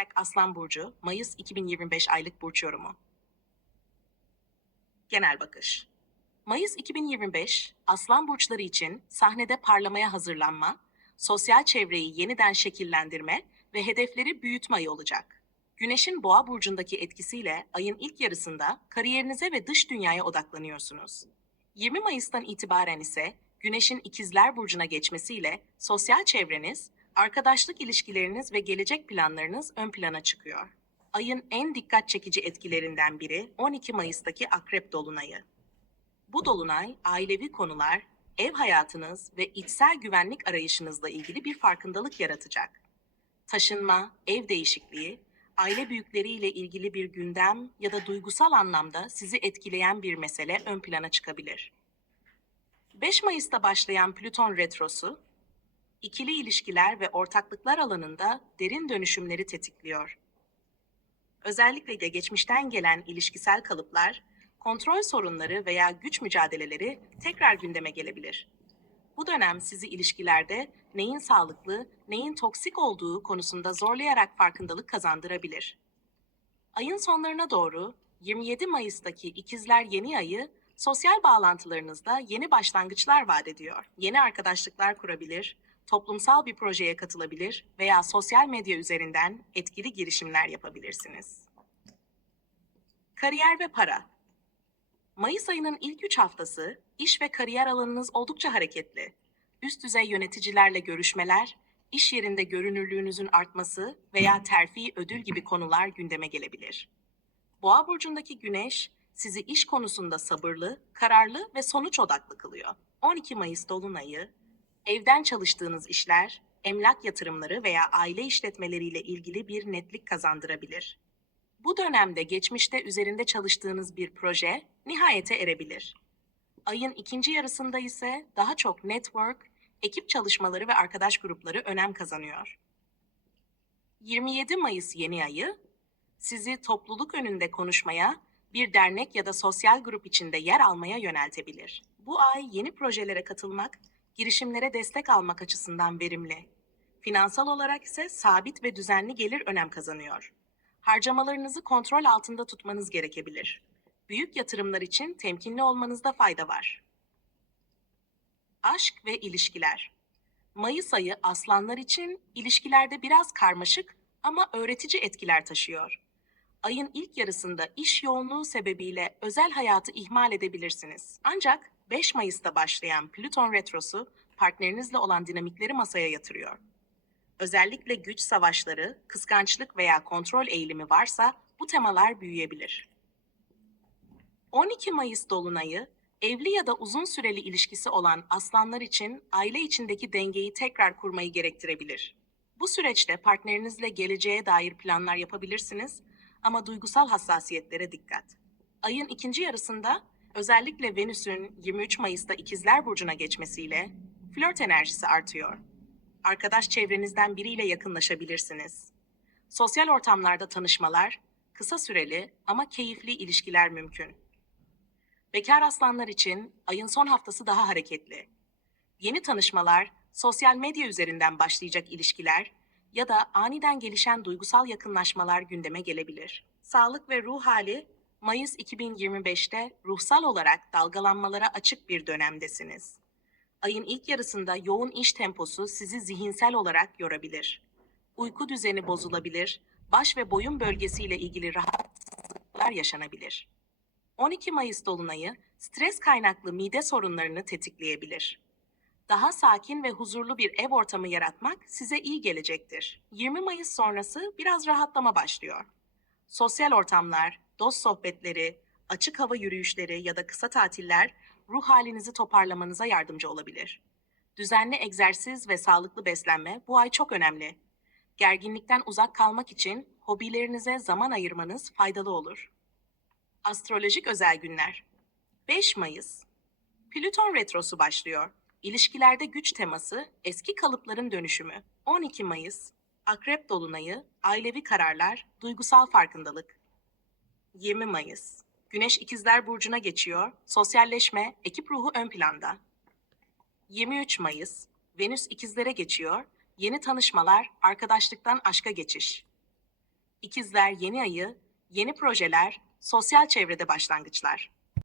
Hashtag Aslan Burcu, Mayıs 2025 aylık burç yorumu. Genel bakış. Mayıs 2025, Aslan burçları için sahnede parlamaya hazırlanma, sosyal çevreyi yeniden şekillendirme ve hedefleri büyütme ayı olacak. Güneşin Boğa burcundaki etkisiyle ayın ilk yarısında kariyerinize ve dış dünyaya odaklanıyorsunuz. 20 Mayıs'tan itibaren ise Güneşin İkizler burcuna geçmesiyle sosyal çevreniz, arkadaşlık ilişkileriniz ve gelecek planlarınız ön plana çıkıyor. Ayın en dikkat çekici etkilerinden biri 12 Mayıs'taki Akrep dolunayı. Bu dolunay ailevi konular, ev hayatınız ve içsel güvenlik arayışınızla ilgili bir farkındalık yaratacak. Taşınma, ev değişikliği, aile büyükleriyle ilgili bir gündem ya da duygusal anlamda sizi etkileyen bir mesele ön plana çıkabilir. 5 Mayıs'ta başlayan Plüton retrosu, ikili ilişkiler ve ortaklıklar alanında derin dönüşümleri tetikliyor. Özellikle de geçmişten gelen ilişkisel kalıplar, kontrol sorunları veya güç mücadeleleri tekrar gündeme gelebilir. Bu dönem sizi ilişkilerde neyin sağlıklı, neyin toksik olduğu konusunda zorlayarak farkındalık kazandırabilir. Ayın sonlarına doğru 27 Mayıs'taki İkizler Yeni Ayı sosyal bağlantılarınızda yeni başlangıçlar vaat ediyor. Yeni arkadaşlıklar kurabilir, toplumsal bir projeye katılabilir veya sosyal medya üzerinden etkili girişimler yapabilirsiniz. Kariyer ve para Mayıs ayının ilk 3 haftası iş ve kariyer alanınız oldukça hareketli. Üst düzey yöneticilerle görüşmeler, iş yerinde görünürlüğünüzün artması veya terfi ödül gibi konular gündeme gelebilir. Boğa burcundaki güneş sizi iş konusunda sabırlı, kararlı ve sonuç odaklı kılıyor. 12 Mayıs dolunayı evden çalıştığınız işler, emlak yatırımları veya aile işletmeleriyle ilgili bir netlik kazandırabilir. Bu dönemde geçmişte üzerinde çalıştığınız bir proje nihayete erebilir. Ayın ikinci yarısında ise daha çok network, ekip çalışmaları ve arkadaş grupları önem kazanıyor. 27 Mayıs yeni ayı sizi topluluk önünde konuşmaya, bir dernek ya da sosyal grup içinde yer almaya yöneltebilir. Bu ay yeni projelere katılmak, girişimlere destek almak açısından verimli. Finansal olarak ise sabit ve düzenli gelir önem kazanıyor. Harcamalarınızı kontrol altında tutmanız gerekebilir. Büyük yatırımlar için temkinli olmanızda fayda var. Aşk ve ilişkiler. Mayıs ayı aslanlar için ilişkilerde biraz karmaşık ama öğretici etkiler taşıyor. Ayın ilk yarısında iş yoğunluğu sebebiyle özel hayatı ihmal edebilirsiniz. Ancak 5 Mayıs'ta başlayan Plüton retrosu partnerinizle olan dinamikleri masaya yatırıyor. Özellikle güç savaşları, kıskançlık veya kontrol eğilimi varsa bu temalar büyüyebilir. 12 Mayıs dolunayı evli ya da uzun süreli ilişkisi olan aslanlar için aile içindeki dengeyi tekrar kurmayı gerektirebilir. Bu süreçte partnerinizle geleceğe dair planlar yapabilirsiniz ama duygusal hassasiyetlere dikkat. Ayın ikinci yarısında özellikle Venüs'ün 23 Mayıs'ta İkizler Burcu'na geçmesiyle flört enerjisi artıyor. Arkadaş çevrenizden biriyle yakınlaşabilirsiniz. Sosyal ortamlarda tanışmalar, kısa süreli ama keyifli ilişkiler mümkün. Bekar aslanlar için ayın son haftası daha hareketli. Yeni tanışmalar, sosyal medya üzerinden başlayacak ilişkiler ya da aniden gelişen duygusal yakınlaşmalar gündeme gelebilir. Sağlık ve ruh hali Mayıs 2025'te ruhsal olarak dalgalanmalara açık bir dönemdesiniz. Ayın ilk yarısında yoğun iş temposu sizi zihinsel olarak yorabilir. Uyku düzeni bozulabilir, baş ve boyun bölgesiyle ilgili rahatsızlıklar yaşanabilir. 12 Mayıs dolunayı stres kaynaklı mide sorunlarını tetikleyebilir. Daha sakin ve huzurlu bir ev ortamı yaratmak size iyi gelecektir. 20 Mayıs sonrası biraz rahatlama başlıyor. Sosyal ortamlar, dost sohbetleri, açık hava yürüyüşleri ya da kısa tatiller ruh halinizi toparlamanıza yardımcı olabilir. Düzenli egzersiz ve sağlıklı beslenme bu ay çok önemli. Gerginlikten uzak kalmak için hobilerinize zaman ayırmanız faydalı olur. Astrolojik özel günler. 5 Mayıs. Plüton retrosu başlıyor. İlişkilerde güç teması, eski kalıpların dönüşümü. 12 Mayıs. Akrep dolunayı, ailevi kararlar, duygusal farkındalık. 20 Mayıs. Güneş İkizler Burcu'na geçiyor, sosyalleşme, ekip ruhu ön planda. 23 Mayıs. Venüs İkizlere geçiyor, yeni tanışmalar, arkadaşlıktan aşka geçiş. İkizler yeni ayı, yeni projeler, sosyal çevrede başlangıçlar.